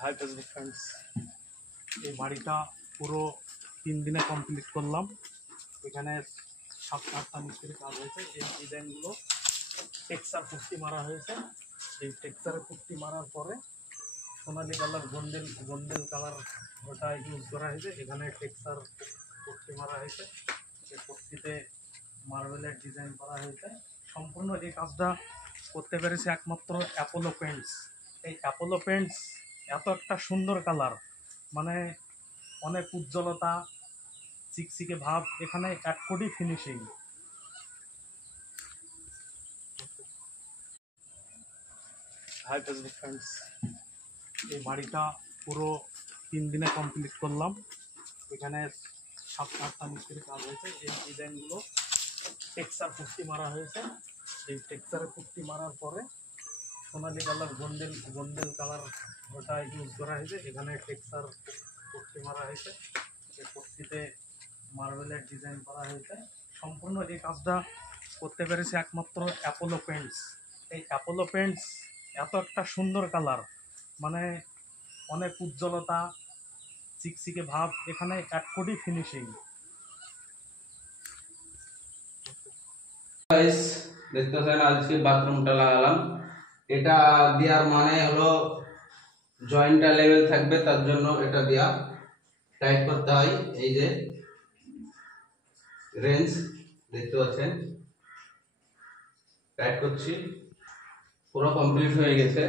High Facebook friends, এই বাড়িটা পুরো 3 দিনে কমপ্লিট করলাম। এখানে 7-8টা মিস্ত্রি কাজ হয়েছে। এই ডিজাইনগুলো টেক্সচার পুট্টি মারা হয়েছে। এই টেক্সচারে পুট্টি মারার পরে সোনালি কালার গোল্ডেন কালার ওটা ইউজ করা হয়েছে। এখানে টেক্সচার পুট্টি মারা হয়েছে। এই পুট্টিতে মার্বেলের ডিজাইন করা হয়েছে। সম্পূর্ণ এই কাজটা করতে পেরেছে একমাত্র অ্যাপোলো পেন্টস। এই অ্যাপোলো পেন্টস এত একটা সুন্দর কালার, মানে অনেক উজ্জ্বলতা, চিকচিকে ভাব, এখানে 1 কোটি ফিনিশিং। হাই ফেসবুক ফ্রেন্ডস, এই বাড়িটা পুরো 3 দিনে কমপ্লিট করলাম। এখানে 7-8টা মিস্ত্রি কাজ হয়েছে। এই ডিজাইনগুলো টেক্সচার পুট্টি মারা হয়েছে। এই টেক্সচারে পুট্টি মারার পরে সোনালি কালার গোল্ডেন কালার ওটা ইউজ করা হয়েছে। এখানে টেক্সচার পুট্টি মারা হয়েছে। এই পুট্টিতে মার্বেলের ডিজাইন করা হয়েছে। সম্পূর্ণ এই কাজটা করতে পেরেছে একমাত্র অ্যাপোলো পেন্টস। এই অ্যাপোলো পেন্টস এত একটা সুন্দর কালার, মানে অনেক উজ্জ্বলতা, চিকচিকে ভাব, এখানে 1 কোটি ফিনিশিং। গাইস দেখতেছেন আজকে বাথরুমটা লাগালাম। এটা দেওয়ার মানে হলো জয়েন্টটা লেভেল থাকবে, তার জন্য এটা দেয়া টাইট করতে হয়। এই যে রেঞ্জ দেখতে পাচ্ছেন, টাইট করছি, পুরো কমপ্লিট হয়ে গেছে।